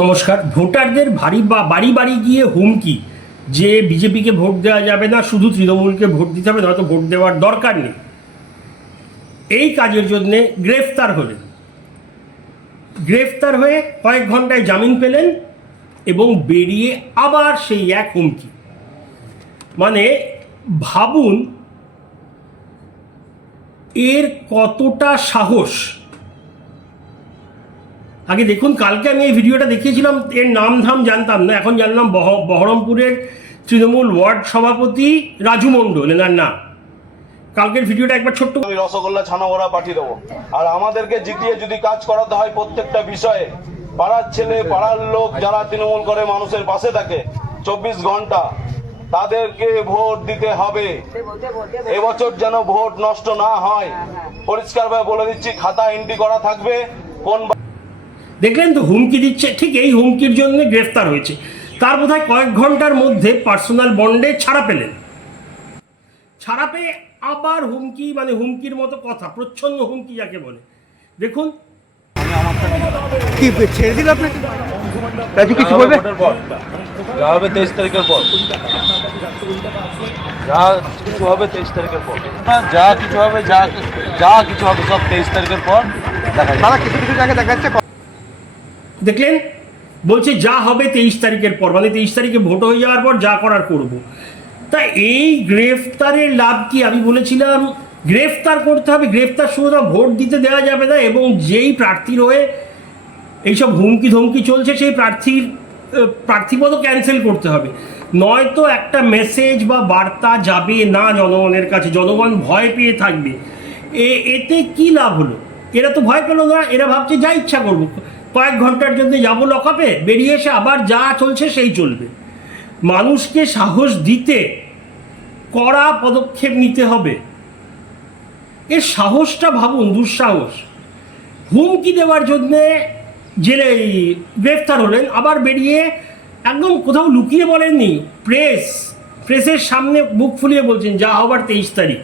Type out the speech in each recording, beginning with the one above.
নমস্কার। ভোটারদের বাড়ি বাড়ি গিয়ে হুমকি যে বিজেপিকে ভোট দেওয়া যাবে না, শুধু তৃণমূলকে ভোট দিতে হবে, নয়তো ভোট দেওয়ার দরকার নেই, এই কাজের জন্যে গ্রেফতার হলেন। গ্রেফতার হয়ে কয়েক ঘন্টায় জামিন পেলেন এবং বেরিয়ে আবার সেই এক হুমকি। মানে ভাবুন এর কতটা সাহস। আগে দেখুন, কালকে আমি এই ভিডিওটা দেখিয়েছিলাম, এর নাম ধাম জানতাম না, এখন জানলাম বহরমপুরের তৃণমূল ওয়ার্ড সভাপতি রাজু মণ্ডল এনার নাম। কালকের ভিডিওটা একবার ছোট্ট। আমি রসগোল্লা ছানা ভরা পাঠিয়ে দেবো, আর আমাদেরকে জিতিয়ে যদি কাজ করাতে হয় প্রত্যেকটা বিষয়ে, পাড়ার ছেলে পাড়ার লোক যারা তৃণমূল করে মানুষের পাশে থাকে 24 ঘন্টা, তাদেরকে ভোট দিতে হবে। এবছর যেন ভোট নষ্ট না হয়, পরিষ্কারভাবে বলে দিচ্ছি, খাতা এন্ট্রি করা থাকবে। কোন দেখলেন তো হুমকি দিচ্ছে, ঠিক এই হুমকির জন্য গ্রেফতার হয়েছে। তার বোধহয় কয়েক ঘন্টার মধ্যে পার্সোনাল বন্ডে ছাড়া পেলেন। ছাড়া পেয়ে আবার হুমকি, মানে হুমকির মতো কথা, প্রচ্ছন্ন হুমকি যাকে বলে। দেখুন কি ছেড়ে দিল আপনাকে? রাজু কিছু বলবে? যা হবে 23 তারিখের পর, যা কিছু হবে 23 তারিখের পর, যা কিছু হবে সব 23 তারিখের পর দেখা যাবে। তারা কিছু কিছু জায়গায় দেখাচ্ছে। দেখলেন, বলছে যা হবে 23 তারিখের পর, মানে 23 তারিখে ভোট হয়ে যাওয়ার পর যা করার করব। তা এই গ্রেফতারের লাভ কি? আমি বলেছিলাম গ্রেফতার করতে হবে, গ্রেফতার শুধু ভোট দিতে দেওয়া যাবে না, এবং যেই প্রার্থীর হয়ে এইসব হুমকি ধমকি চলছে সেই প্রার্থীপদও ক্যান্সেল করতে হবে, নয়তো একটা মেসেজ বা বার্তা যাবে না জনগণের কাছে, জনগণ ভয় পেয়ে থাকবে। এতে কি লাভ হলো? এরা তো ভয় পেল না, এরা ভাবছে যা ইচ্ছা করবো, কয়েক ঘন্টার জন্য যাবো লকআপে, বেরিয়ে এসে আবার যা চলছে সেই চলবে। মানুষকে সাহস দিতে কড়া পদক্ষেপ নিতে হবে। এর সাহসটা ভাবুন, দুঃসাহস। হুমকি দেওয়ার জন্যে জেলে গ্রেফতার হলেন, আবার বেরিয়ে একদম কোথাও লুকিয়ে বলেননি, প্রেসের সামনে বুক ফুলিয়ে বলছেন যা হবার 23 তারিখ।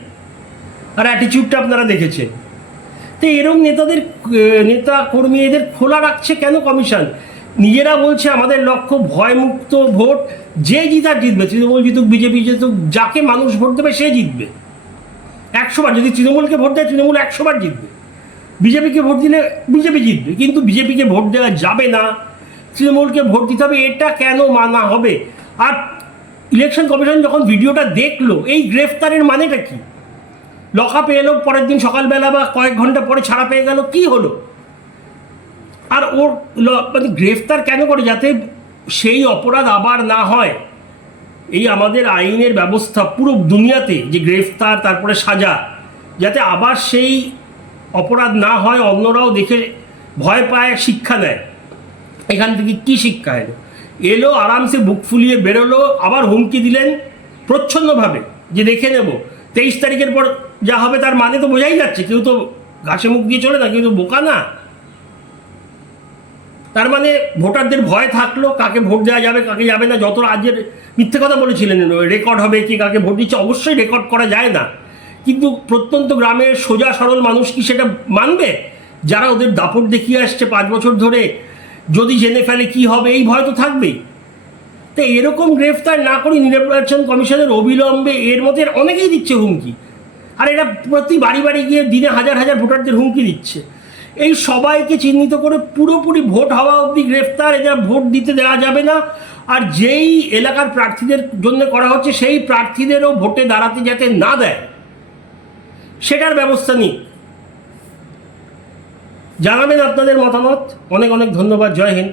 আর অ্যাটিটিউডটা আপনারা দেখেছেন। তো এরকম নেতা কর্মী এদের খোলা রাখছে কেন কমিশন? নিজেরা বলছে আমাদের লক্ষ্য ভয়মুক্ত ভোট, যে জিতার জিতবে, তৃণমূল জিতুক বিজেপি জিতুক, যাকে মানুষ ভোট দেবে সে জিতবে 100 বার। যদি তৃণমূলকে ভোট দেয় তৃণমূল 100 বার জিতবে, বিজেপিকে ভোট দিলে বিজেপি জিতবে। কিন্তু বিজেপিকে ভোট দেওয়া যাবে না, তৃণমূলকে ভোট দিতে হবে, এটা কেন মানা হবে? আর ইলেকশন কমিশন যখন ভিডিওটা দেখলো, এই গ্রেফতারের মানেটা কি? লকআপে এলো, পরের দিন সকালবেলা বা কয়েক ঘন্টা পরে ছাড়া পেয়ে গেল, কি হলো? আর ওর মানে গ্রেফতার কেন করে? যাতে সেই অপরাধ আবার না হয়। এই আমাদের আইনের ব্যবস্থা পুরো দুনিয়াতে, যে গ্রেফতার তারপরে সাজা, যাতে আবার সেই অপরাধ না হয়, অন্যরাও দেখে ভয় পায়, শিক্ষা নেয়। এখান থেকে কি শিক্ষা এলো? আরামসে বুক ফুলিয়ে বেরোলো, আবার হুমকি দিলেন প্রচ্ছন্নভাবে যে দেখে নেব 23 তারিখের পর যা হবে। তার মানে তো বোঝাই যাচ্ছে কেউ তো ঘাসে মুখ দিয়ে চলে না, কেউ তো বোকা না। তার মানে ভোটারদের ভয় থাকলো, কাকে ভোট দেওয়া যাবে কাকে যাবে না। যত রাজ্যের মিথ্যে কথা বলেছিলেন, রেকর্ড হবে কি কাকে ভোট দিচ্ছে, অবশ্যই রেকর্ড করা যায় না, কিন্তু প্রত্যন্ত গ্রামের সোজা সরল মানুষ কি সেটা মানবে? যারা ওদের দাপট দেখিয়ে আসছে 5 বছর ধরে, যদি জেনে ফেলে কি হবে, এই ভয় তো থাকবেই। তো এরকম গ্রেফতার না করে নির্বাচন কমিশনের অবিলম্বে, এর মধ্যে অনেকেই দিচ্ছে হুমকি, আর এরা প্রতি বাড়ি বাড়ি গিয়ে দিনে হাজার হাজার ভোটারদের হুমকি দিচ্ছে। এই সবাইকে চিহ্নিত করে পুরোপুরি ভোট হওয়া অবধি গ্রেফতার, এদের ভোট দিতে দেওয়া যাবে না। আর যেই এলাকার প্রার্থীদের জন্য করা হচ্ছে, সেই প্রার্থীদেরও ভোটে দাঁড়াতে যাতে না দেয়, সেটার ব্যবস্থা নিক। জানাবেন আপনাদের মতামত। অনেক অনেক ধন্যবাদ। জয় হিন্দ।